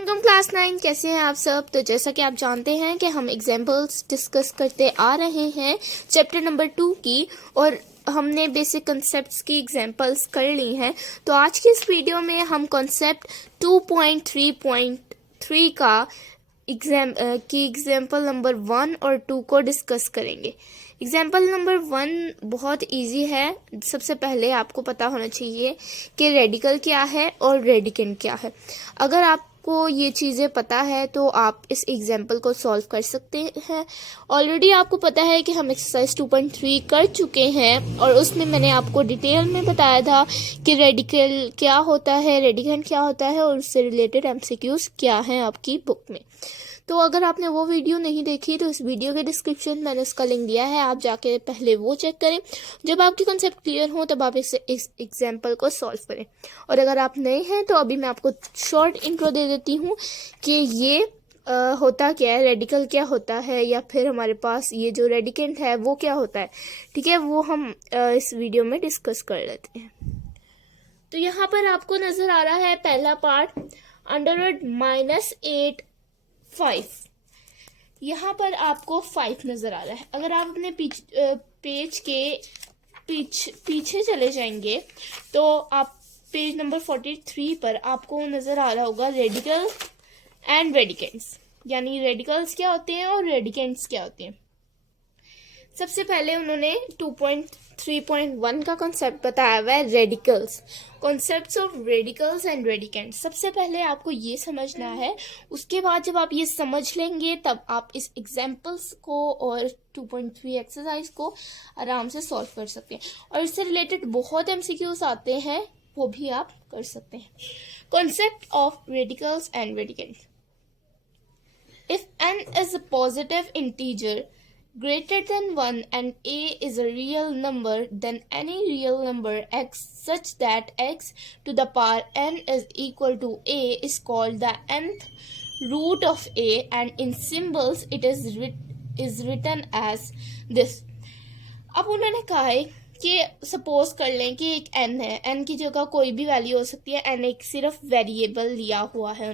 Welcome class 9। कैसे हैं आप सब। तो जैसा कि आप जानते हैं कि हम एग्जाम्पल्स डिस्कस करते आ रहे हैं चैप्टर नंबर 2 की, और हमने बेसिक कॉन्सेप्ट्स की एग्जाम्पल्स कर ली हैं। तो आज की इस वीडियो में हम कॉन्सेप्ट 2.3.3 का एग्जाम्पल नंबर 1 और 2 को डिस्कस करेंगे। एग्जाम्पल नंबर 1 बहुत इजी है। सबसे पहले आपको पता होना चाहिए कि रेडिकल क्या है और रेडिकेंड क्या है। अगर आपको ये चीज़ें पता है तो आप इस एग्जाम्पल को सॉल्व कर सकते हैं। ऑलरेडी आपको पता है कि हम एक्सरसाइज 2.3 कर चुके हैं और उसमें मैंने आपको डिटेल में बताया था कि रेडिकल क्या होता है, रेडिकेंड क्या होता है और उससे रिलेटेड एमसीक्यूज क्या हैं आपकी बुक में। तो अगर आपने वो वीडियो नहीं देखी तो इस वीडियो के डिस्क्रिप्शन में मैंने उसका लिंक दिया है, आप जाके पहले वो चेक करें। जब आपकी कॉन्सेप्ट क्लियर हो तब आप इस एग्जाम्पल को सॉल्व करें। और अगर आप नए हैं तो अभी मैं आपको शॉर्ट इंट्रो दे देती हूँ कि ये होता क्या है, रेडिकल क्या होता है, या फिर हमारे पास ये जो रेडिकेंट है वो क्या होता है। ठीक है, वो हम इस वीडियो में डिस्कस कर लेते हैं। तो यहाँ पर आपको नजर आ रहा है पहला पार्ट, √-8 5। यहाँ पर आपको 5 नजर आ रहा है। अगर आप अपने पेज के पीछे चले जाएंगे तो आप पेज नंबर 43 पर आपको नजर आ रहा होगा रेडिकल एंड रेडिकेंट्स, यानी रेडिकल्स क्या होते हैं और रेडिकेंट्स क्या होते हैं। सबसे पहले उन्होंने 2.3.1 का कॉन्सेप्ट बताया हुआ है, radicals, concepts of radicals and radicands. सबसे पहले आपको ये समझना है, उसके बाद जब आप ये समझ लेंगे तब आप इस एग्जाम्पल्स को और 2.3 एक्सरसाइज को आराम से सॉल्व कर सकते हैं। और इससे रिलेटेड बहुत एमसीक्यूज आते हैं, वो भी आप कर सकते हैं। Concept of radicals and radicands. If n is a positive integer greater than 1 and a is a real number, then any real number x such that x to the power n is equal to a is called the nth root of a, and in symbols it is written as this। अब उन्होंने कहा है कि suppose कर लें कि एक n है, n की जगह कोई भी वैल्यू हो सकती है, n एक सिर्फ वेरिएबल लिया हुआ है।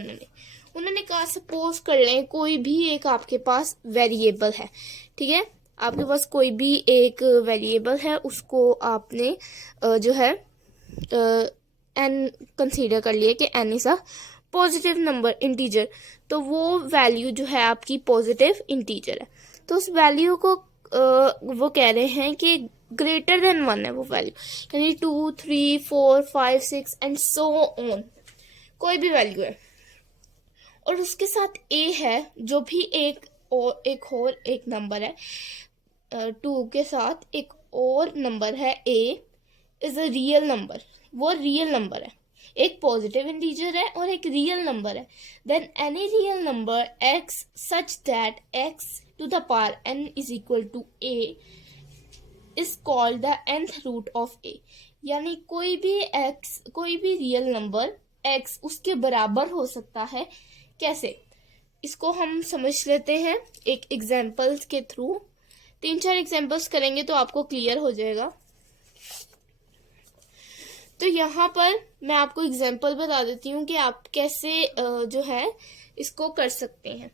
उन्होंने कहा सपोज कर लें कोई भी एक आपके पास वेरिएबल है। ठीक है, आपके पास कोई भी एक वेरिएबल है, उसको आपने जो है n कंसीडर कर लिया कि n is a positive number integer. तो वो वैल्यू जो है आपकी पॉजिटिव इंटीजर है। तो उस वैल्यू को वो कह रहे हैं कि ग्रेटर देन 1 है वो वैल्यू, यानी 2, 3, 4, 5, 6 एंड सो ऑन, कोई भी वैल्यू है और उसके साथ a है, जो भी एक नंबर है, 2 के साथ एक और नंबर है a is a real number. वो रियल नंबर है, एक पॉजिटिव इंटीजर है और एक रियल नंबर है। Then any real number x such that x to the power n is equal to a is called the nth root of a। यानी कोई भी रियल नंबर x उसके बराबर हो सकता है। कैसे, इसको हम समझ लेते हैं एक एग्जाम्पल्स के थ्रू। 3-4 एग्जाम्पल्स करेंगे तो आपको क्लियर हो जाएगा। तो यहाँ पर मैं आपको एग्जाम्पल बता देती हूँ कि आप कैसे जो है इसको कर सकते हैं।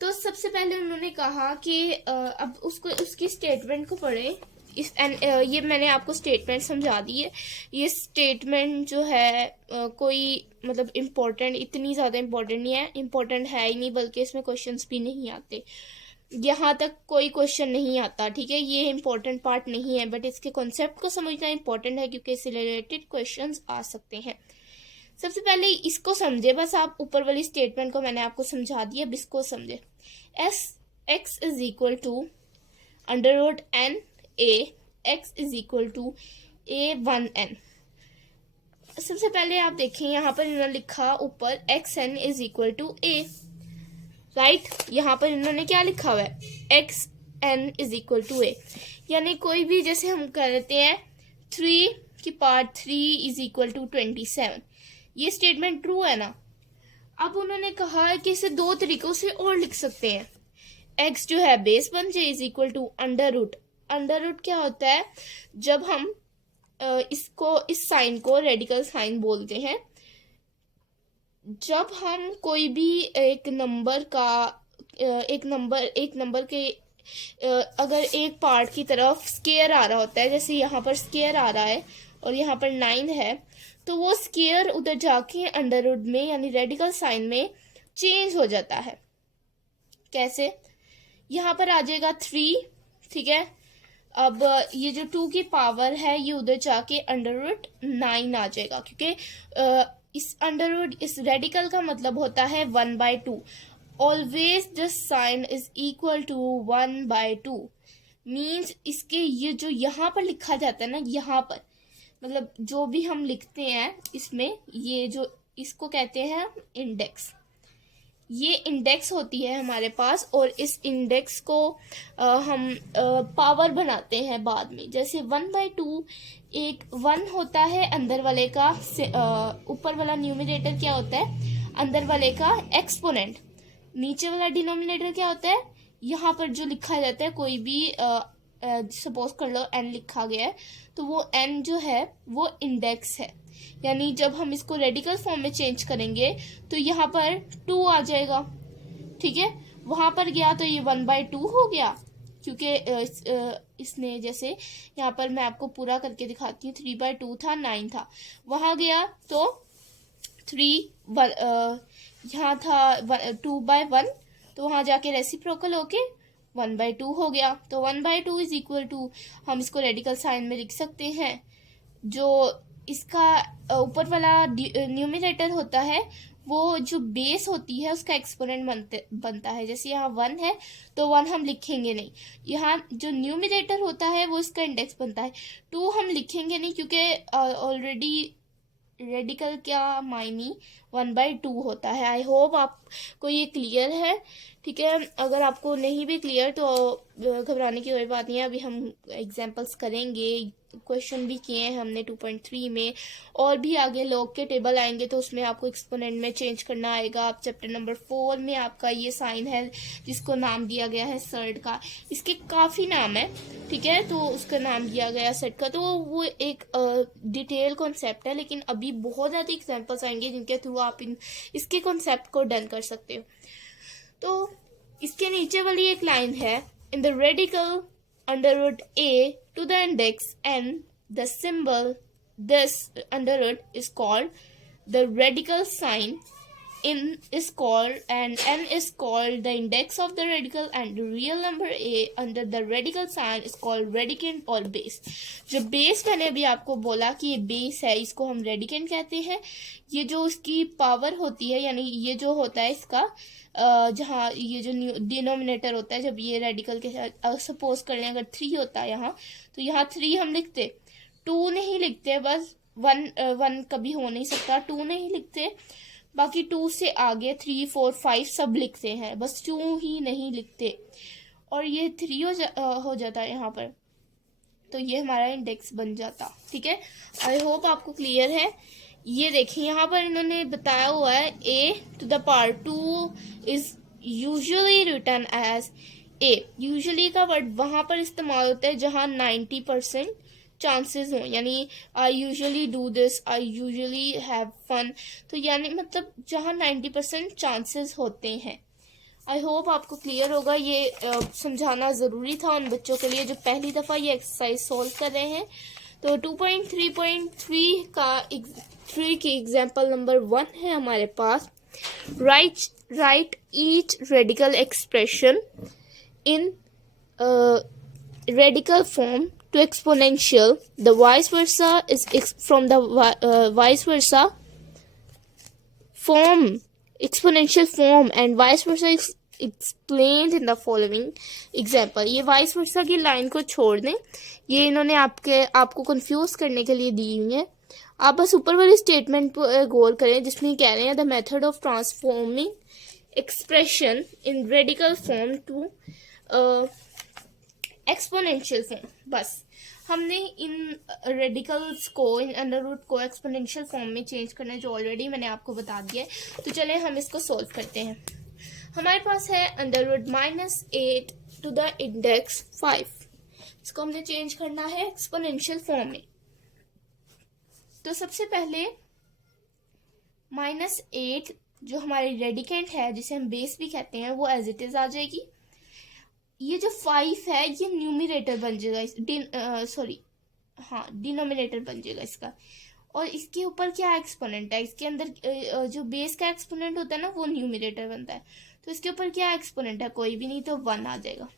तो सबसे पहले उन्होंने कहा कि अब उसकी स्टेटमेंट को पढ़ें। ये मैंने आपको स्टेटमेंट समझा दी है। ये स्टेटमेंट जो है कोई मतलब इम्पोर्टेंट, इतनी ज़्यादा इम्पोर्टेंट नहीं है, इम्पोर्टेंट है ही नहीं, बल्कि इसमें क्वेश्चंस भी नहीं आते। यहाँ तक कोई क्वेश्चन नहीं आता। ठीक है, ये इम्पोर्टेंट पार्ट नहीं है, बट इसके कॉन्सेप्ट को समझना इम्पोर्टेंट है क्योंकि इससे रिलेटेड क्वेश्चंस आ सकते हैं। सबसे पहले इसको समझे, बस आप ऊपर वाली स्टेटमेंट को मैंने आपको समझा दिया, अब इसको समझे। x is equal to √n a, x is equal to a1n। सबसे पहले आप देखें यहाँ पर इन्होंने लिखा ऊपर xn is equal to a, right. यहाँ पर इन्होंने क्या लिखा हुआ है, xn is equal to a, यानी कोई भी, जैसे हम करते हैं 3 की पावर 3 इज इक्वल टू 27, ये स्टेटमेंट ट्रू है ना। अब उन्होंने कहा है कि इसे 2 तरीकों से और लिख सकते हैं। x जो है बेस बन जाए is equal to under root. Under root क्या होता है, जब हम इस साइन को रेडिकल साइन बोलते हैं, जब हम कोई भी एक नंबर का एक नंबर के अगर एक पार्ट की तरफ स्केयर आ रहा होता है, जैसे यहाँ पर स्केयर आ रहा है और यहाँ पर 9 है, तो वो स्केयर उधर जाके अंडर रूट में यानी रेडिकल साइन में चेंज हो जाता है। कैसे? यहाँ पर आ जाएगा 3, ठीक है। अब ये जो 2 की पावर है ये उधर जाके अंडर रूट 9 आ जाएगा, क्योंकि इस अंडर रूट इस रेडिकल का मतलब होता है 1/2। Always the sine is equal to 1/2 means इसके ये जो यहाँ पर लिखा जाता है ना, यहाँ पर मतलब जो भी हम लिखते हैं इसमें, ये जो इसको कहते हैं इंडेक्स। ये इंडेक्स होती है हमारे पास, और इस इंडेक्स को हम पावर बनाते हैं बाद में। जैसे 1/2 एक 1 होता है अंदर वाले का, ऊपर वाला न्यूमरेटर क्या होता है, अंदर वाले का एक्सपोनेंट। नीचे वाला डिनोमिनेटर क्या होता है, यहाँ पर जो लिखा जाता है कोई भी सपोज कर लो n लिखा गया है, तो वो n जो है वो इंडेक्स है। यानी जब हम इसको रेडिकल फॉर्म में चेंज करेंगे तो यहाँ पर 2 आ जाएगा, ठीक है। वहां पर गया तो ये 1/2 हो गया, क्योंकि इसने जैसे यहाँ पर मैं आपको पूरा करके दिखाती हूँ, 3/2 था, 9 था, वहां गया तो 3 यहाँ था 2/1, तो वहां जाके रेसिप्रोकल होके 1/2 हो गया। तो 1/2 इज इक्वल टू, हम इसको रेडिकल साइन में लिख सकते हैं, जो इसका ऊपर वाला न्यूमरेटर होता है वो जो बेस होती है उसका एक्सपोनेंट बनता है। जैसे यहाँ 1 है तो 1 हम लिखेंगे नहीं, यहाँ जो न्यूमरेटर होता है वो इसका इंडेक्स बनता है। 2 हम लिखेंगे नहीं क्योंकि ऑलरेडी रेडिकल क्या मायनी 1/2 होता है। आई होप आपको ये क्लियर है, ठीक है। अगर आपको नहीं भी क्लियर तो घबराने की कोई बात नहीं है, अभी हम एग्जांपल्स करेंगे, क्वेश्चन भी किए हैं हमने 2.3 में, और भी आगे लॉग के टेबल आएंगे तो उसमें आपको एक्सपोनेंट में चेंज करना आएगा। आप चैप्टर नंबर 4 में आपका ये साइन है जिसको नाम दिया गया है सर्ड का, इसके काफ़ी नाम है, ठीक है, तो उसका नाम दिया गया सर्ड का। तो वो एक डिटेल कॉन्सेप्ट है, लेकिन अभी बहुत ज़्यादा एग्जाम्पल्स आएंगे जिनके थ्रू आप इसके कॉन्सेप्ट को डन कर सकते हो। तो इसके नीचे वाली एक लाइन है, in the radical under root a to the index n, the symbol this under root is called the radical sign, in is called and n is called the index of the radical, and the real number a under the radical sign is called radicand or base। जो base मैंने अभी आपको बोला कि ये base है, इसको हम रेडिकेंड कहते हैं। ये जो इसकी पावर होती है, यानी ये जो होता है इसका जहाँ ये जो डिनोमिनेटर होता है, जब ये रेडिकल के साथ सपोज कर लें अगर 3 होता है यहाँ, तो यहाँ 3 हम लिखते, 2 नहीं लिखते, बस 1 कभी हो नहीं सकता, 2 नहीं लिखते, बाकी 2 से आगे 3 4 5 सब लिखते हैं, बस 2 ही नहीं लिखते, और ये 3 हो जाता है यहाँ पर, तो ये हमारा इंडेक्स बन जाता, ठीक है। आई होप आपको क्लियर है। ये देखिए यहाँ पर इन्होंने बताया हुआ है a to the power 2 is usually written as a। Usually का वर्ड वहां पर इस्तेमाल होता है जहां 90% चांसेस हो, यानी I usually do this, I usually have fun, तो यानी मतलब जहां 90% चांसेस होते हैं। आई होप आपको क्लियर होगा। ये समझाना ज़रूरी था उन बच्चों के लिए जो पहली दफ़ा ये एक्सरसाइज सॉल्व कर रहे हैं। तो 2.3.3 का 3 की एग्जाम्पल नंबर 1 है हमारे पास, right each radical expression in radical form to exponential, the vice versa is from the vice versa form, exponential form, and vice versa is explained in the following example। ये vice versa की line को छोड़ दें, ये इन्होंने आपको confuse करने के लिए दी हुई है। आप बस ऊपर वाली स्टेटमेंट पर गौर करें जिसमें कह रहे हैं the method of transforming expression in radical form to exponential form. बस हमने इन रेडिकल्स को, इन अंडर रूट को एक्सपोनेंशियल फॉर्म में चेंज करना है, जो ऑलरेडी मैंने आपको बता दिया है। तो चले हम इसको सॉल्व करते हैं। हमारे पास है under root -8 to the index 5, इसको हमने चेंज करना है एक्सपोनेंशियल फॉर्म में। तो सबसे पहले -8 जो हमारी रेडिकेंट है, जिसे हम बेस भी कहते हैं, वो एज इट इज आ जाएगी। ये जो 5 है ये न्यूमरेटर बन जाएगा, हाँ डिनोमिनेटर बन जाएगा इसका। और इसके ऊपर क्या एक्सपोनेंट है, इसके अंदर जो बेस का एक्सपोनेंट होता है ना वो न्यूमरेटर बनता है, तो इसके ऊपर क्या एक्सपोनेंट है, कोई भी नहीं, तो 1 आ जाएगा।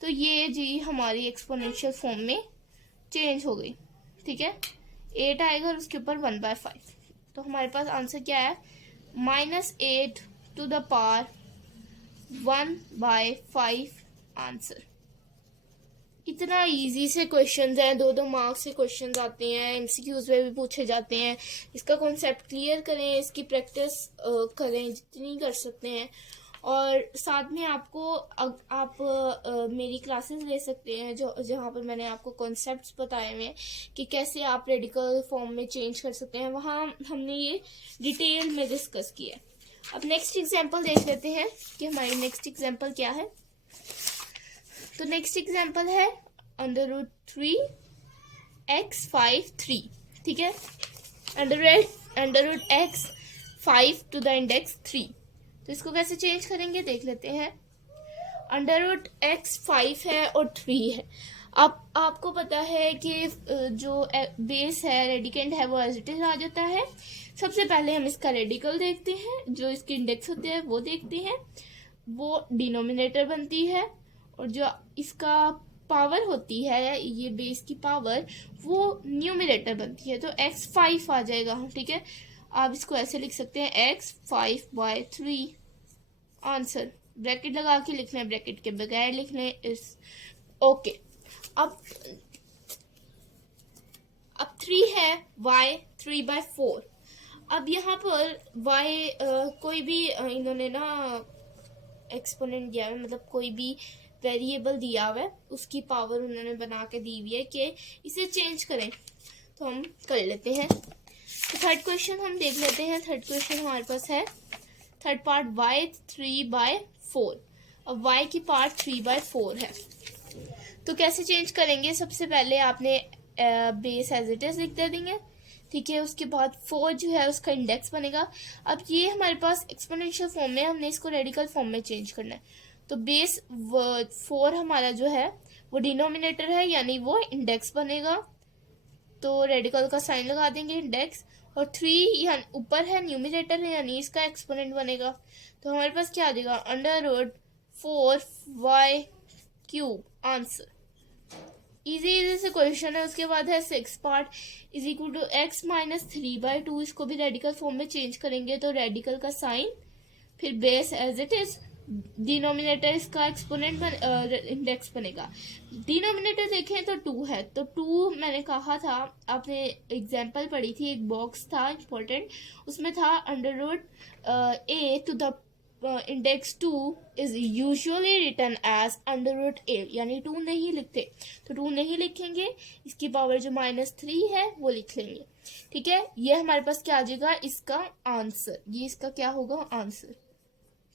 तो ये जी हमारी एक्सपोनेंशियल फॉर्म में चेंज हो गई, ठीक है। 8 आएगा और उसके ऊपर 1/5। तो हमारे पास आंसर क्या है, -8 to the power 1/5 आंसर। इतना इजी से क्वेश्चंस हैं, 2-2 मार्क्स से क्वेश्चंस आते हैं, एमसीक्यूज में भी पूछे जाते हैं। इसका कॉन्सेप्ट क्लियर करें, इसकी प्रैक्टिस करें जितनी कर सकते हैं। और साथ में आपको आप मेरी क्लासेस ले सकते हैं जहाँ पर मैंने आपको कॉन्सेप्ट्स बताए हुए हैं कि कैसे आप रेडिकल फॉर्म में चेंज कर सकते हैं, वहाँ हमने ये डिटेल में डिस्कस किया है। अब नेक्स्ट एग्जांपल देख लेते हैं कि हमारी नेक्स्ट एग्जांपल क्या है। तो नेक्स्ट एग्जांपल है √3x 5 3, ठीक है। √x 5 to the index 3, तो इसको कैसे चेंज करेंगे देख लेते हैं। √x 5 है और 3 है। अब आपको पता है कि जो बेस है, रेडिकेंट है, वो एज इट इज आ जाता है। सबसे पहले हम इसका रेडिकल देखते हैं, जो इसके इंडेक्स होते हैं वो देखते हैं, वो डिनोमिनेटर बनती है। और जो इसका पावर होती है, ये बेस की पावर, वो न्यूमरेटर बनती है। तो x 5 आ जाएगा, ठीक है। आप इसको ऐसे लिख सकते हैं, x 5/3 आंसर। ब्रैकेट लगा के लिखना है, ब्रैकेट के बगैर लिखना है इस। ओके, अब 3 है, y 3/4। अब यहाँ पर y कोई भी इन्होंने ना एक्सपोनेंट दिया है, मतलब कोई भी वेरिएबल दिया हुआ है, उसकी पावर उन्होंने बना के दी हुई है कि इसे चेंज करें, तो हम कर लेते हैं। तो थर्ड क्वेश्चन हम देख लेते हैं। थर्ड क्वेश्चन हमारे पास है, थर्ड पार्ट y 3/4। अब y की पार्ट 3/4 है, तो कैसे चेंज करेंगे। सबसे पहले आपने बेस एज इट इज लिख दे देंगे, ठीक है। उसके बाद 4 जो है उसका इंडेक्स बनेगा। अब ये हमारे पास एक्सपोनेंशियल फॉर्म में, हमने इसको रेडिकल फॉर्म में चेंज करना है। तो बेस 4 हमारा जो है वो डिनोमिनेटर है, यानी वो इंडेक्स बनेगा। तो रेडिकल का साइन लगा देंगे, इंडेक्स। और 3 ऊपर है, न्यूमरेटर है, यानी इसका एक्सपोनेंट बनेगा। तो हमारे पास क्या आ जाएगा, √4y³ आंसर। इजी से क्वेश्चन है। उसके बाद है 6 part is equal to x -3/2। इसको भी रेडिकल फॉर्म में चेंज करेंगे, तो रेडिकल का साइन, फिर base as it is, denominator इसका एक्सपोनेंट इंडेक्स बनेगा। डिनोमिनेटर देखें तो 2 है, तो 2 मैंने कहा था, आपने एग्जांपल पढ़ी थी, एक बॉक्स था इंपॉर्टेंट, उसमें था √a to the index 2 is usually written as √a, यानी 2 नहीं लिखते, तो 2 नहीं लिखेंगे, इसकी पावर जो -3 है वो लिख लेंगे, ठीक है। ये हमारे पास क्या आ जाएगा, इसका आंसर, ये इसका क्या होगा, आंसर।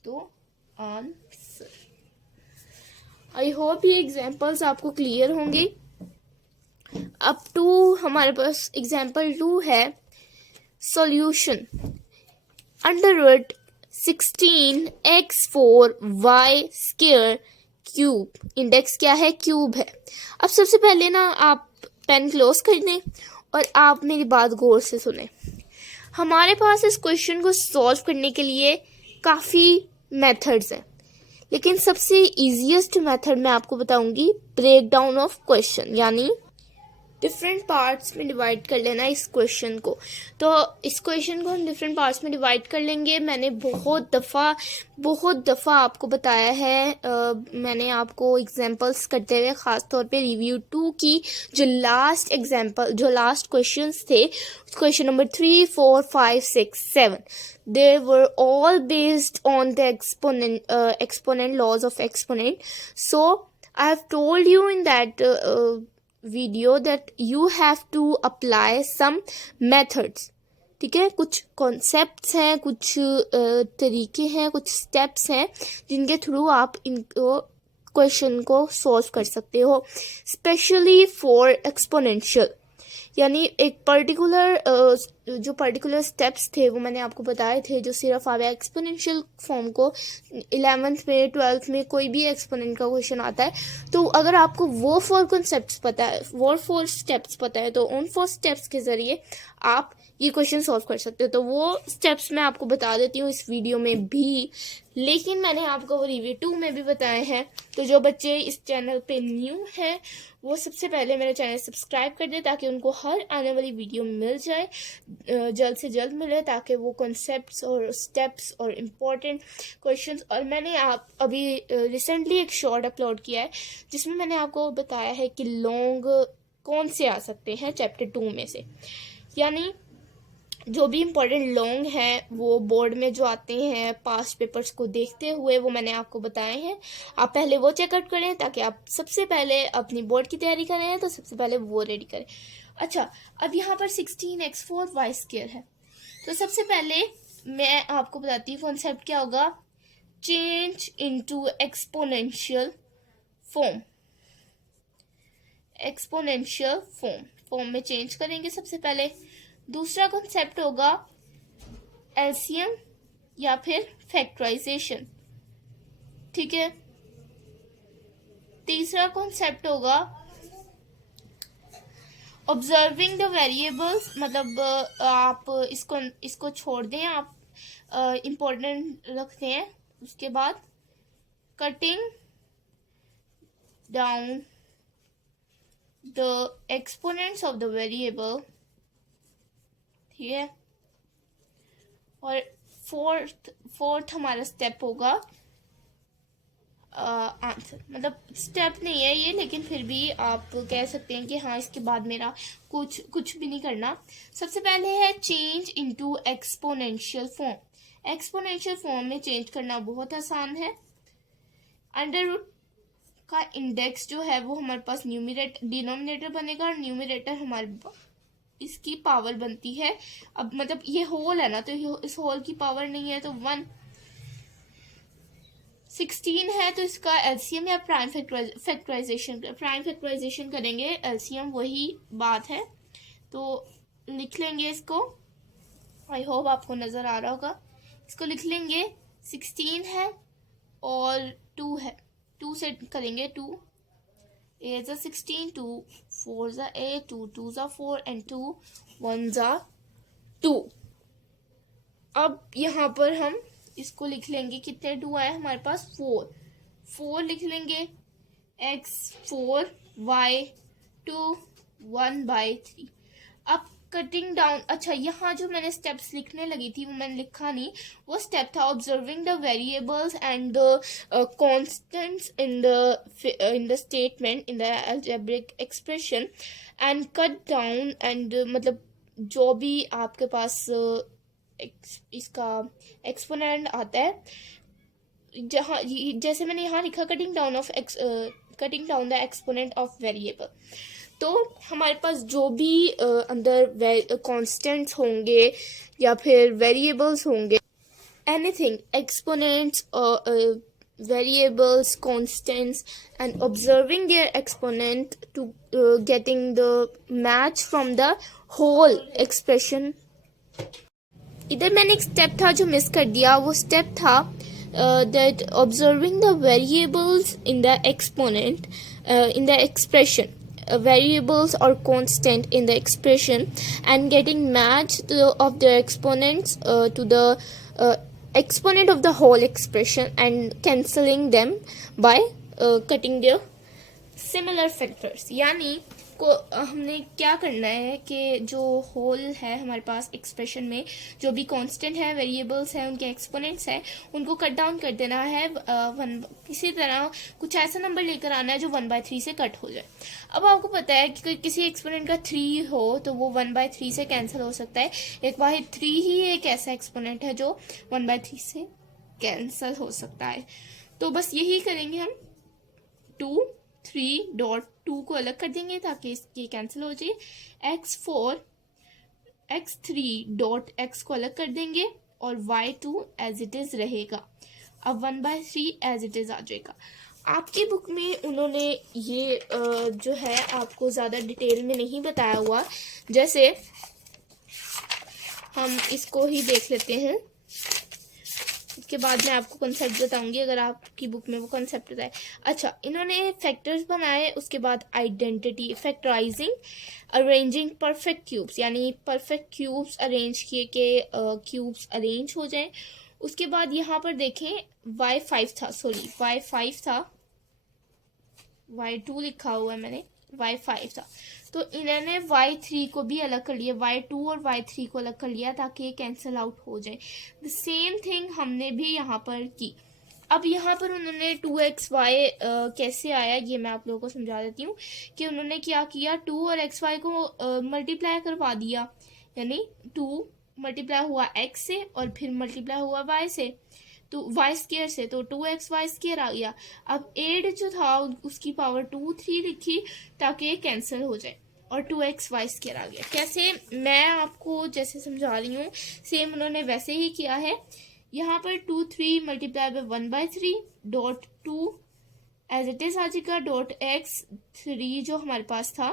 तो आंसर। आई होप ये एग्जांपल्स आपको क्लियर होंगे। अब 2 हमारे पास एग्जांपल 2 है, सॉल्यूशन √16x4y², इंडेक्स क्या है, क्यूब है। अब सबसे पहले ना आप पेन क्लोज कर दें और आप मेरी बात गौर से सुने। हमारे पास इस क्वेश्चन को सॉल्व करने के लिए काफ़ी मेथड्स हैं, लेकिन सबसे इजीएस्ट मेथड मैं आपको बताऊंगी, ब्रेक डाउन ऑफ क्वेश्चन, यानी डिफरेंट पार्ट्स में डिवाइड कर लेना इस क्वेश्चन को। तो इस क्वेश्चन को हम डिफरेंट पार्ट्स में डिवाइड कर लेंगे। मैंने बहुत दफ़ा आपको बताया है, मैंने आपको एग्जांपल्स करते हुए ख़ास तौर पे रिव्यू 2 की जो लास्ट क्वेश्चंस थे, question number 3, 4, 5, 6, 7, they were all based on the exponent laws of exponent. So I have told you in that video that you have to apply some methods, ठीक है। कुछ कॉन्सेप्ट्स हैं, कुछ तरीके हैं, कुछ स्टेप्स हैं जिनके थ्रू आप इनको क्वेश्चन को सॉल्व कर सकते हो, स्पेशली फॉर एक्सपोनेंशियल, यानी एक पर्टिकुलर जो पर्टिकुलर स्टेप्स थे वो मैंने आपको बताए थे, जो सिर्फ आप एक्सपोनेंशियल फॉर्म को 11th में 12th में कोई भी एक्सपोनेंट का क्वेश्चन आता है तो अगर आपको वो 4 कॉन्सेप्ट्स पता है, वो 4 स्टेप्स पता है, तो उन 4 स्टेप्स के ज़रिए आप ये क्वेश्चन सॉल्व कर सकते हो। तो वो स्टेप्स मैं आपको बता देती हूँ इस वीडियो में भी, लेकिन मैंने आपको वो रिव्यू 2 में भी बताए हैं। तो जो बच्चे इस चैनल पे न्यू हैं वो सबसे पहले मेरा चैनल सब्सक्राइब कर दे ताकि उनको हर आने वाली वीडियो मिल जाए, जल्द से जल्द मिले, ताकि वो कॉन्सेप्ट्स और स्टेप्स और इम्पोर्टेंट क्वेश्चंस। और मैंने आप अभी रिसेंटली एक शॉर्ट अपलोड किया है जिसमें मैंने आपको बताया है कि लॉन्ग कौन से आ सकते हैं चैप्टर 2 में से, यानी जो भी इम्पोर्टेंट लॉन्ग हैं वो बोर्ड में जो आते हैं पास्ट पेपर्स को देखते हुए वो मैंने आपको बताए हैं। आप पहले वो चेकआउट करें ताकि आप सबसे पहले अपनी बोर्ड की तैयारी करें, तो सबसे पहले वो रेडी करें। अच्छा, अब यहाँ पर 16x4y² है। तो सबसे पहले मैं आपको बताती हूँ कॉन्सेप्ट क्या होगा। Change into exponential form, exponential form में चेंज करेंगे सबसे पहले। दूसरा कॉन्सेप्ट होगा एलसीएम या फिर फैक्टराइजेशन, ठीक है। तीसरा कॉन्सेप्ट होगा ऑब्जर्विंग द वेरिएबल्स, मतलब आप इसको छोड़ दें, आप इम्पोर्टेंट रखते हैं। उसके बाद cutting down the exponents of the variable, ठीक है। और फोर्थ हमारा स्टेप होगा आंसर, मतलब स्टेप नहीं है ये, लेकिन फिर भी आप कह सकते हैं कि हाँ इसके बाद मेरा कुछ भी नहीं करना। सबसे पहले है change into exponential form. Exponential form में चेंज करना बहुत आसान है। अंडर रूट का इंडेक्स जो है वो हमारे पास डिनोमिनेटर बनेगा और न्यूमिनेटर हमारे इसकी पावर बनती है। अब मतलब ये होल है ना, तो इस होल की पावर नहीं है, तो 16 है, तो इसका एलसीएम या प्राइम फैक्टराइजेशन करेंगे। एलसीएम वही बात है, तो लिख लेंगे इसको। आई होप आपको नजर आ रहा होगा। इसको लिख लेंगे 16 है और 2 है, 2 से करेंगे। 2 8 is 16, 2 4 is 8, 2 2 is 4 and 2 1 is 2। अब यहाँ पर हम इसको लिख लेंगे, कितने 2 आए हमारे पास 4 लिख लेंगे। x4 y2 1/3। अब कटिंग डाउन, अच्छा यहाँ जो मैंने स्टेप्स लिखने लगी थी वो मैंने लिखा नहीं, वो स्टेप था observing the variables and the constants in the statement in the algebraic expression and cut down, and मतलब जो भी आपके पास इसका एक्सपोनेंट आता है, जहाँ जैसे मैंने यहाँ लिखा cutting down the exponent of variable. तो हमारे पास जो भी अंदर कांस्टेंट्स होंगे या फिर वेरिएबल्स होंगे, anything, exponents, variables, constants, and observing their exponent to getting the match from the whole expression। इधर मैंने एक स्टेप था जो मिस कर दिया, वो स्टेप था that observing the variables in the exponent in the expression, variables or constant in the expression, and getting match of the exponents to the exponent of the whole expression and cancelling them by cutting their similar factors। यानी हमने क्या करना है कि जो whole है हमारे पास expression में, जो भी कांस्टेंट है, वेरिएबल्स हैं, उनके एक्सपोनेंट्स हैं, उनको कट डाउन कर देना है। किसी तरह कुछ ऐसा नंबर लेकर आना है जो 1/3 से कट हो जाए। अब आपको पता है कि किसी एक्सपोनेंट का 3 हो तो वो 1/3 से कैंसिल हो सकता है। एक वाहिद 3 ही एक ऐसा एक्सपोनेंट है जो 1/3 से कैंसिल हो सकता है। तो बस यही करेंगे हम, 2 3.2 को अलग कर देंगे ताकि ये कैंसिल हो जाए। x3 को अलग कर देंगे और y2 एज इट इज रहेगा। अब 1/3 एज इट इज आ जाएगा। आपकी बुक में उन्होंने ये जो है आपको ज़्यादा डिटेल में नहीं बताया हुआ। जैसे हम इसको ही देख लेते हैं, उसके बाद मैं आपको कंसेप्ट बताऊंगी अगर आपकी बुक में वो कंसेप्ट बताए। अच्छा, इन्होंने फैक्टर्स बनाए, उसके बाद identity, factorising, arranging perfect cubes, यानी परफेक्ट क्यूब्स अरेंज किए के क्यूब्स अरेंज हो जाएं। उसके बाद यहाँ पर देखें y5 था, सॉरी y5 था, y2 लिखा हुआ है मैंने, y5 था, तो इन्होंने y3 को भी अलग कर लिया, y2 और y3 को अलग कर लिया ताकि ये कैंसिल आउट हो जाए। द सेम थिंग हमने भी यहाँ पर की। अब यहाँ पर उन्होंने 2xy कैसे आया ये मैं आप लोगों को समझा देती हूँ कि उन्होंने क्या किया, 2 और xy को मल्टीप्लाई करवा दिया, यानी 2 मल्टीप्लाई हुआ x से और फिर मल्टीप्लाई हुआ y से, तो वाई स्केयर से, तो 2xy स्केयर आ गया। अब 8 जो था उसकी पावर 2 3 लिखी ताकि ये कैंसिल हो जाए और 2xy स्केयर आ गया। कैसे, मैं आपको जैसे समझा रही हूँ सेम उन्होंने वैसे ही किया है। यहाँ पर 2 3 multiply by 1/3 dot 2 as it is आ जाएगा, डॉट x 3 जो हमारे पास था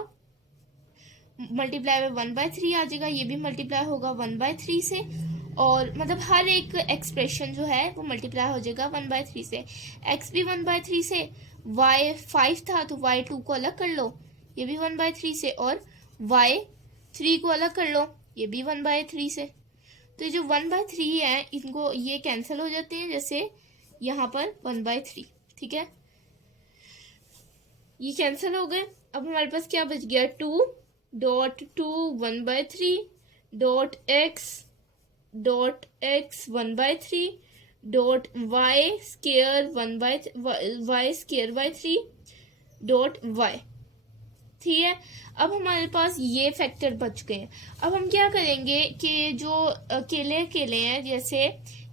मल्टीप्लाई बाय 1/3 आ जाएगा, ये भी मल्टीप्लाई होगा 1/3 से, और मतलब हर एक एक्सप्रेशन जो है वो मल्टीप्लाई हो जाएगा 1/3 से। x भी 1/3 से, y5 था तो y2 को अलग कर लो, ये भी 1/3 से, और y3 को अलग कर लो, ये भी 1/3 से। तो ये जो 1/3 है इनको ये कैंसिल हो जाते हैं, जैसे यहाँ पर 1/3, ठीक है, ये कैंसिल हो गए। अब हमारे पास क्या बच गया, 2 dot 2 1/3 dot x 1/3 dot y square 3 dot y, ठीक है। अब हमारे पास ये फैक्टर बच गए हैं। अब हम क्या करेंगे कि जो अकेले हैं, जैसे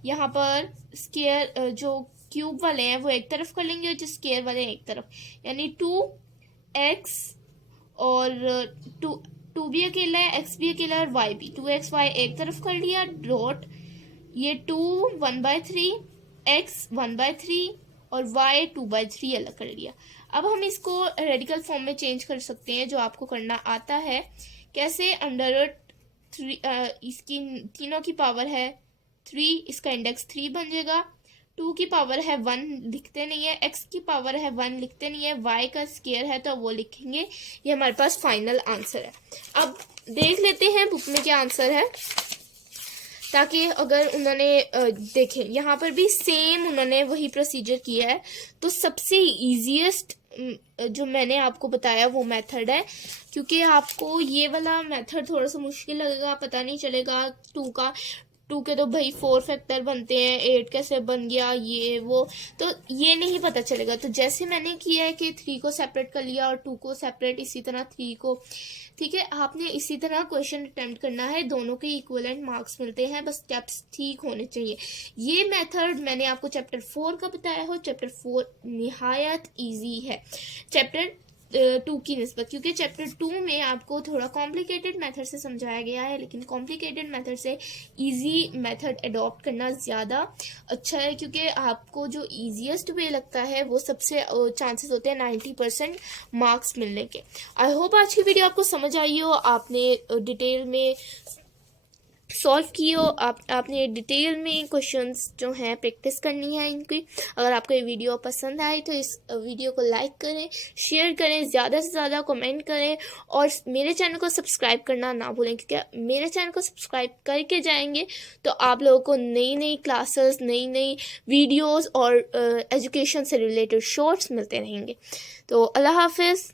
यहाँ पर स्केयर जो क्यूब वाले हैं वो एक तरफ कर लेंगे और जो स्केयर वाले हैं एक तरफ, यानी 2x और 2 भी अकेला है, x भी अकेला है और y भी, 2xy एक तरफ कर लिया, डॉट ये 2 1/3 x 1/3 और y 2/3 अलग कर लिया। अब हम इसको रेडिकल फॉर्म में चेंज कर सकते हैं जो आपको करना आता है। कैसे, अंडर 3 इसकी तीनों की पावर है 3, इसका इंडेक्स 3 बन जाएगा, 2 की पावर है 1 लिखते नहीं है, x की पावर है 1 लिखते नहीं है, y का स्केयर है तो वो लिखेंगे। ये हमारे पास फाइनल आंसर है। अब देख लेते हैं बुक में क्या आंसर है, ताकि अगर उन्होंने देखें यहाँ पर भी सेम उन्होंने वही प्रोसीजर किया है। तो सबसे इजीएस्ट जो मैंने आपको बताया वो मेथड है, क्योंकि आपको ये वाला मेथड थोड़ा सा मुश्किल लगेगा, पता नहीं चलेगा 2 के तो भाई 4 फैक्टर बनते हैं, 8 कैसे बन गया, ये वो, तो ये नहीं पता चलेगा। तो जैसे मैंने किया है कि 3 को सेपरेट कर लिया और 2 को सेपरेट, इसी तरह 3 को, ठीक है, आपने इसी तरह क्वेश्चन अटेम्प्ट करना है, दोनों के इक्विवेलेंट मार्क्स मिलते हैं, बस स्टेप्स ठीक होने चाहिए। ये मेथड मैंने आपको चैप्टर 4 का बताया हो, चैप्टर 4 निहायत ईजी है चैप्टर 2 की निस्बत, क्योंकि चैप्टर 2 में आपको थोड़ा कॉम्प्लिकेटेड मेथड से समझाया गया है, लेकिन कॉम्प्लिकेटेड मेथड से इजी मेथड अडॉप्ट करना ज़्यादा अच्छा है, क्योंकि आपको जो इजीएस्ट वे लगता है वो सबसे चांसेस होते हैं 90% मार्क्स मिलने के। आई होप आज की वीडियो आपको समझ आई हो, आपने डिटेल में सॉल्व की हो, आपने डिटेल में क्वेश्चंस जो हैं प्रैक्टिस करनी है इनकी। अगर आपको ये वीडियो पसंद आए तो इस वीडियो को लाइक करें, शेयर करें, ज़्यादा से ज़्यादा कमेंट करें और मेरे चैनल को सब्सक्राइब करना ना भूलें, क्योंकि मेरे चैनल को सब्सक्राइब करके जाएंगे तो आप लोगों को नई नई क्लासेस, नई नई वीडियोज़ और एजुकेशन से रिलेटेड शॉर्ट्स मिलते रहेंगे। तो अल्लाह हाफिज़।